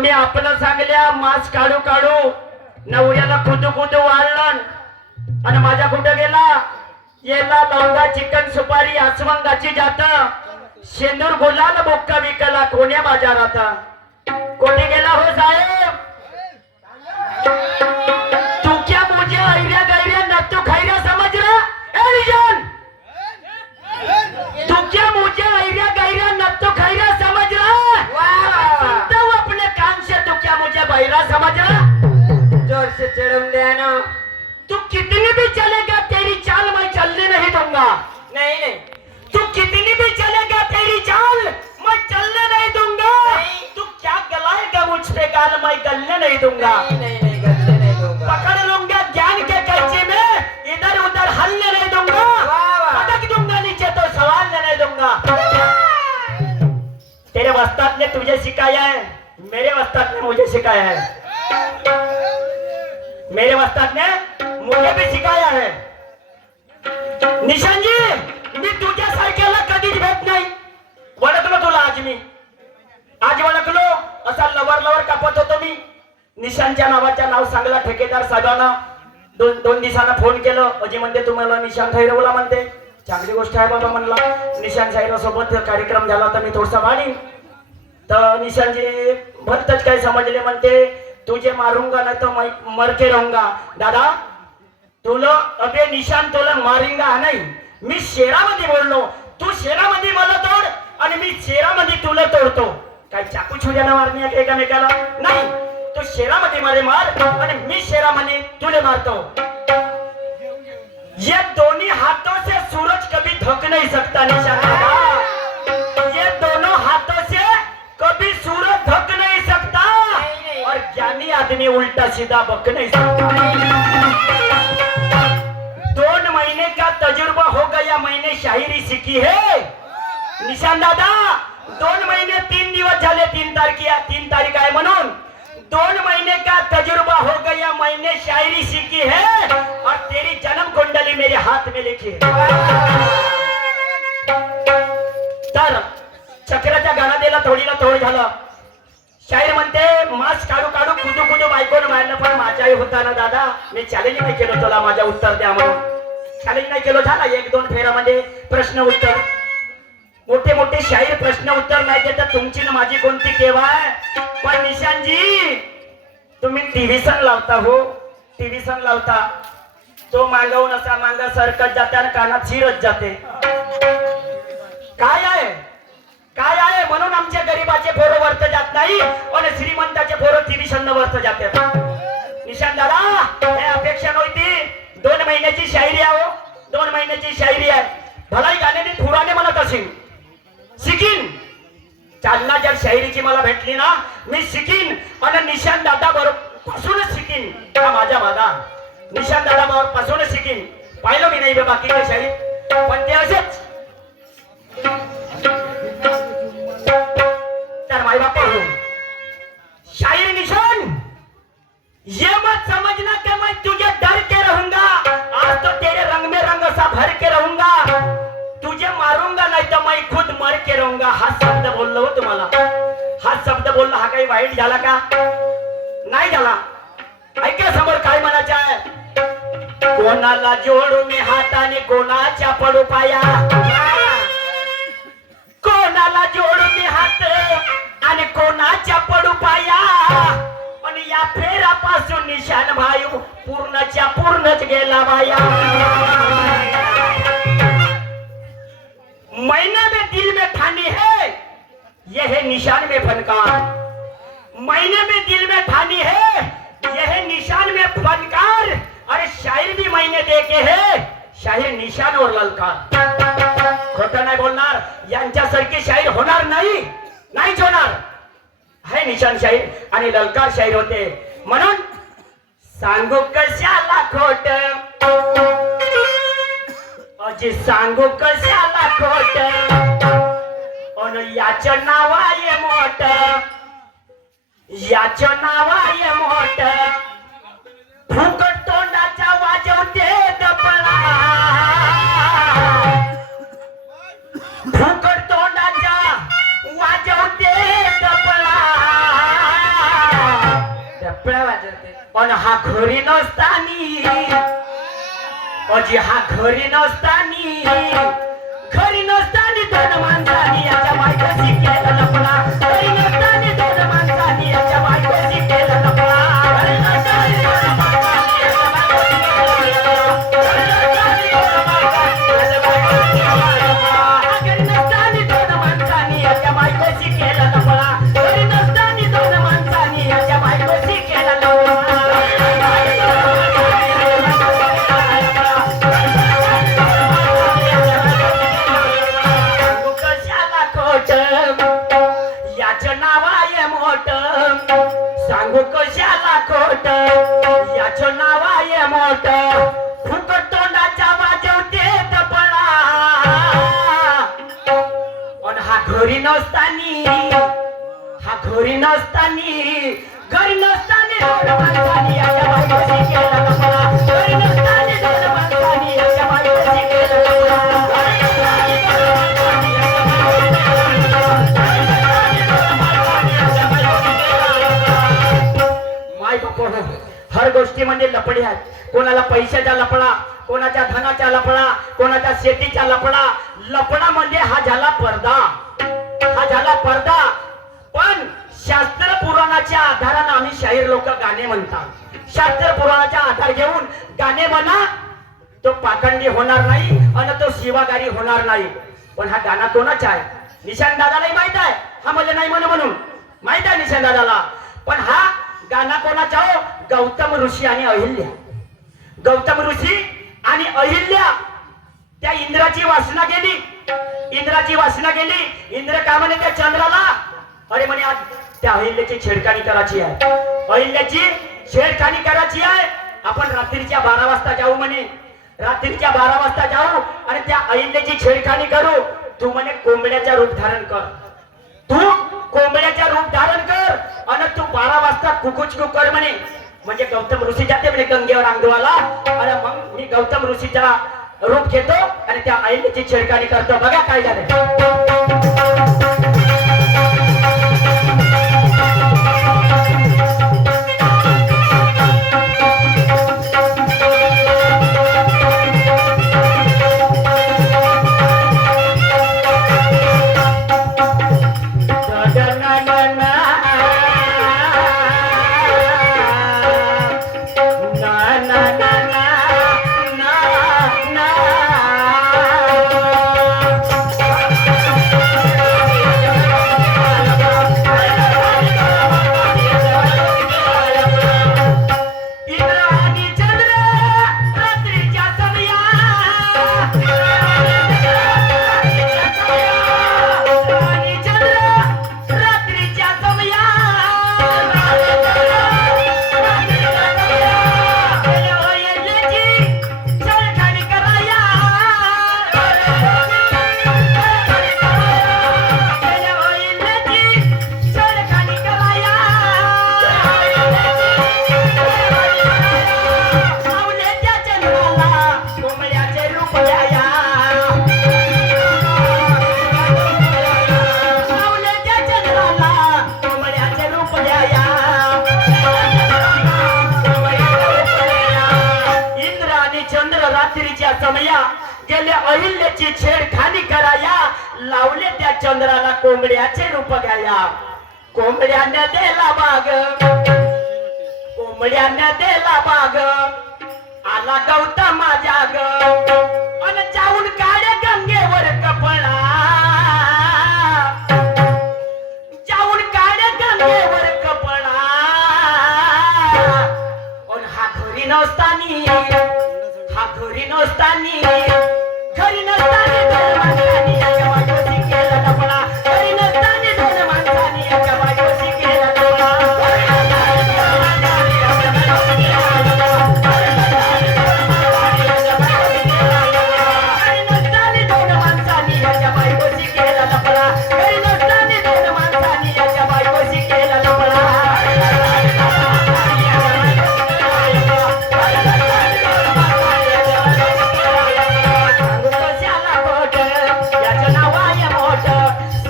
तुम्ही आपलं सांगल्या मास काढू काढू. नवऱ्याला कुदू कुदू वाळलं आणि माझ्या कुठं गेला? येला लवंगा चिकन सुपारी आसवंगाची जात. शेंदूर गुलाल बोक्का विकला कोण्या बाजारात? कोणी गेला हो साहेब? समझ ज़ोर से चढ़म ना तू कितनी भी चलेगा तेरी चाल मैं चलने नहीं दूँगा। नहीं नहीं। तू कितनी भी चलेगा तेरी चाल मैं चलने नहीं दूँगा। तू क्या गलाएगा मुझ पे गाल मैं गलने नहीं दूँगा। नहीं नहीं नहीं गलती नहीं दूँगा। पकड़ लूँगा ज्ञान के कैचे में इधर उधर हलने नहीं दूँगा। पटक दूँगा नीचे तो सवालने नहीं दूँगा। तेरे वस्ताद ने तुझे सिखाया है। मेरे वस्ताद ने मुझे सिखाया है। मेरे वस्ताद ने मुझे भी सिखाया है। निशान जी मी तुझ्या सारख्याला कधीच भेट नाही। वडकलो तुला आज मी आज वडकलो असा लवर लवर कापत होतो मी निशांच्या नावाच्या नाव सांगला ठेकेदार साहेबांना। दोन दोन दिवसांना फोन केलं अजी म्हणते तुम्हाला निशांत हैरवला म्हणते. चांगली गोष्ट आहे बाबा म्हणला. निशांत साहेबासोबत कार्यक्रम झाला होता मी थोडसा वाढीन. तर निशांतजी भक्तच काय समजले म्हणते तुझे मारूंगा ना तो मैं मर के रहूंगा. दादा तुला अबे निशांत तुला मारिंगा हा नाही. मी शेरामध्ये बोललो. तू शेरामध्ये मला तोड आणि मी शेरामध्ये तुला तोडतो. काय चाकू छुऱ्यानं मारणी एकामेकाला. नाही तू शेरामध्ये मारे मार आणि मी शेरामध्ये तुले मारतो. ये दोन्ही हाथों से सूरज कभी धक नहीं सकता निशान. आदमी उलटा सीधा बक नहीं सकता। दोन महीने का तजुर्बा हो गया मैंने शायरी सीखी है। निशान दादा दोन महीने तीन दिवस झाले तीन तारीख तीन तारीख आहे म्हणून. दोन महीने का तजुर्बा हो गया मैंने शायरी सीखी है। और तेरी जन्म कुंडली मेरे हाथ में लिखी है। तर चक्राच्या गाणादेला थोडीला थोड झालं. शाहीर म्हणते मास काढू काढू कुदू कुदू बायकोन मारलं पण माझ्याही होता ना दादा मी चॅलेंज नाही केलं तुला माझ्या उत्तर द्या म्हणून. चॅलेंज नाही केलं झाला एक दोन फेऱ्यामध्ये प्रश्न उत्तर. मोठे मोठे शाहीर प्रश्न उत्तर नाही देतात तुमची ना माझी कोणती केव्हा पण निशांजी तुम्ही टीव्ही सन लावता हो. टीव्ही सन लावता. तो मागवून असा मांग सरकत जाते आणि कानात शिरत जाते. काय आहे म्हणून आमच्या गरीबाचे पोरं वर्त जात नाही. पण श्रीमंताचे पोरं टीव्ही वर्त जाते. निशान दादा हे अपेक्षा नव्हती? दोन महिन्याची शायरी आहे हो. दोन महिन्याची शायरी आहे. भलाई गाण्याने थोराने म्हणत असेल. शिकीन चालना जर शायरीची मला भेटली ना मी शिकीन आणि निशान दादा बरोबर पासूनच शिकीन माझ्या माझा निशान दादा बरोबर पासूनच शिकीन पाहिलं मी नाही बाकी शायरी. पण ते असेच. ये मत समझना कि मैं तुझे डर के रहूंगा। आज तो तेरे रंग में रंग सा भर के रहूंगा। तुझे मारूंगा नाही तो मैं खुद मर के रहूंगा। हा शब्द बोललो तुम्हाला हा शब्द बोलला हा काही वाईट झाला का? नाही झाला ऐका समोर काय म्हणायचं आहे? कोणाला जोडू मी हाताने कोणाच्या पडू पाया? कोणाला जोडू मी हात आणि कोणाच्या पडू पाया? आणि या फेरापासून निशान भाऊ पूर्णच्या पूर्णच गेला बाया मैंने में दिल में ठानी है यह है निशान में फनकार. मैंने में दिल में ठानी है यह है निशान में फनकार. अरे शायर भी मैंने देखे है शाहीर निशान और ललकार. खोटं नाही बोलणार यांच्यासारखी शाहीर होणार नाही नाहीच होणार आहे निशान शाहीर आणि ललकार शाहीर होते. म्हणून सांगू कशाला खोट? अजी सांगू कशाला खोट? अन याचं नाव आहे मोठ. याच नाव आहे मोठ अजी हा घरी नसतानी. घोरी नसतानी. हा घोरी नसतानी. घरी नसतानी घरी नसतानी माय बाप हर गोष्टीमध्ये म्हणजे लपडे आहेत. कोणाला पैशाचा लपडा कोणाच्या धनाचा लपडा कोणाच्या शेतीचा लपडा. लपडा म्हणजे हा झाला पडदा हा झाला पडदा. पण शास्त्र पुराणाच्या आधारानं आम्ही शाहीर लोक गाणे म्हणतात. शास्त्र पुराणाचा आधार घेऊन गाणे म्हणा तो पाखंडी होणार नाही आणि तो शिवागारी होणार नाही. पण हा गाणा कोणाचा आहे? निशान दादालाही माहीत आहे. हा म्हणजे नाही म्हण म्हणून. माहीत आहे निशान दादाला. पण हा गाणा कोणाचा हो? गौतम ऋषी आणि अहिल्या. गौतम ऋषी आणि अहिल्या. त्या इंद्राची वासना केली. इंद्राची वासना गेली. इंद्र का म्हणे त्या चंद्राला? अरे म्हणे आज त्या अहिल्याची छेडखानी करायची आहे. अहिल्याची छेडखानी करायची आहे. आपण रात्रीच्या बारा वाजता जाऊ म्हणे. रात्रीच्या बारा वाजता जाऊ आणि त्या अहिल्याची छेडखानी करू. तू म्हणे कोंबड्याचा रूप धारण कर. तू कोंबड्याचा रूप धारण कर आणि तू बारा वाजता कुकुच कुक कर म्हणे. म्हणजे गौतम ऋषी जाते म्हणे गंगेवर अंगदवाला आणि मग मी गौतम ऋषीच्या रूप घेतो आणि त्या आईची छेडखानी करतो. बघा काय झालं कोंबड्याचे रूप घ्याया. कोंबड्याने दिला बाग. कोंबड्याने दिला बाग. आला गौतम जाग अन जाऊन काढे गंगेवर कपडा. जाऊन काढे गंगेवर कपडा. अन हा घरी नसतानी हा घरी नसतानी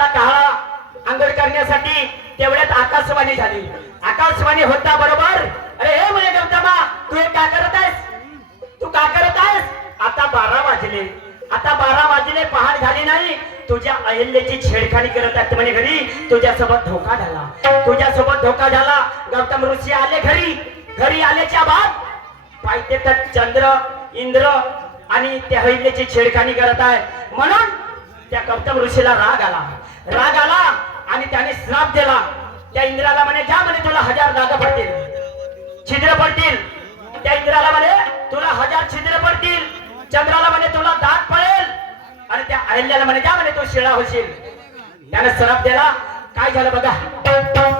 आपला काळा आंघोळ करण्यासाठी तेवढ्यात आकाशवाणी झाली. आकाशवाणी होता बरोबर? अरे हे म्हणे गौतमा तू हे काय करत आहेस? तू काय करत आहेस? आता बारा वाजले. आता बारा वाजले पहाट झाली नाही. तुझ्या अहिल्याची छेडखानी करत आहेत म्हणे घरी. तुझ्यासोबत धोका झाला. तुझ्यासोबत धोका झाला. गौतम ऋषी आले घरी. घरी आल्याच्या बाद पाहिजे तर चंद्र इंद्र आणि त्या अहिल्याची छेडखानी करत आहे म्हणून त्या गौतम ऋषीला राग आला. राग आला आणि त्याने श्राप दिला. त्या इंद्राला म्हणे जा म्हणे तुला हजार दाग पडतील. छिद्र पडतील. त्या इंद्राला म्हणे तुला हजार छिद्र पडतील. चंद्राला म्हणे तुला दात पडेल. आणि त्या अहिल्याला म्हणे जा म्हणे तू शिळा होशील. त्याने श्राप दिला. काय झालं बघा.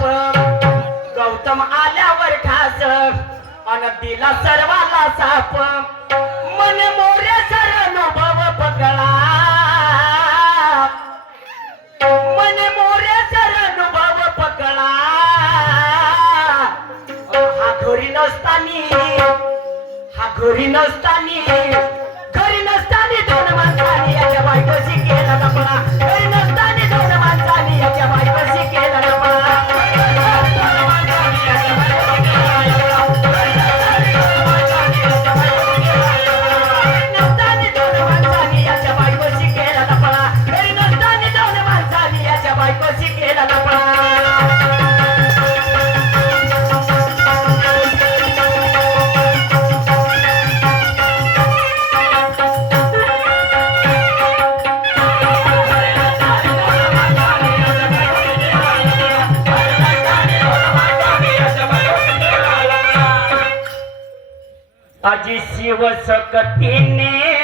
जात गौतम आल्यावर ठास. अन दिला सर्वाला साप. मन मोरे सर अनुभव पगळा मन मोरे सर अनुभव पगळा हा घरी नसतानी. हा घरी नसतानी. घरी नसतानी दोन माणसानी याच्या बायकोशी केला कपडा घरी नसतानी अजी शिव सकतीने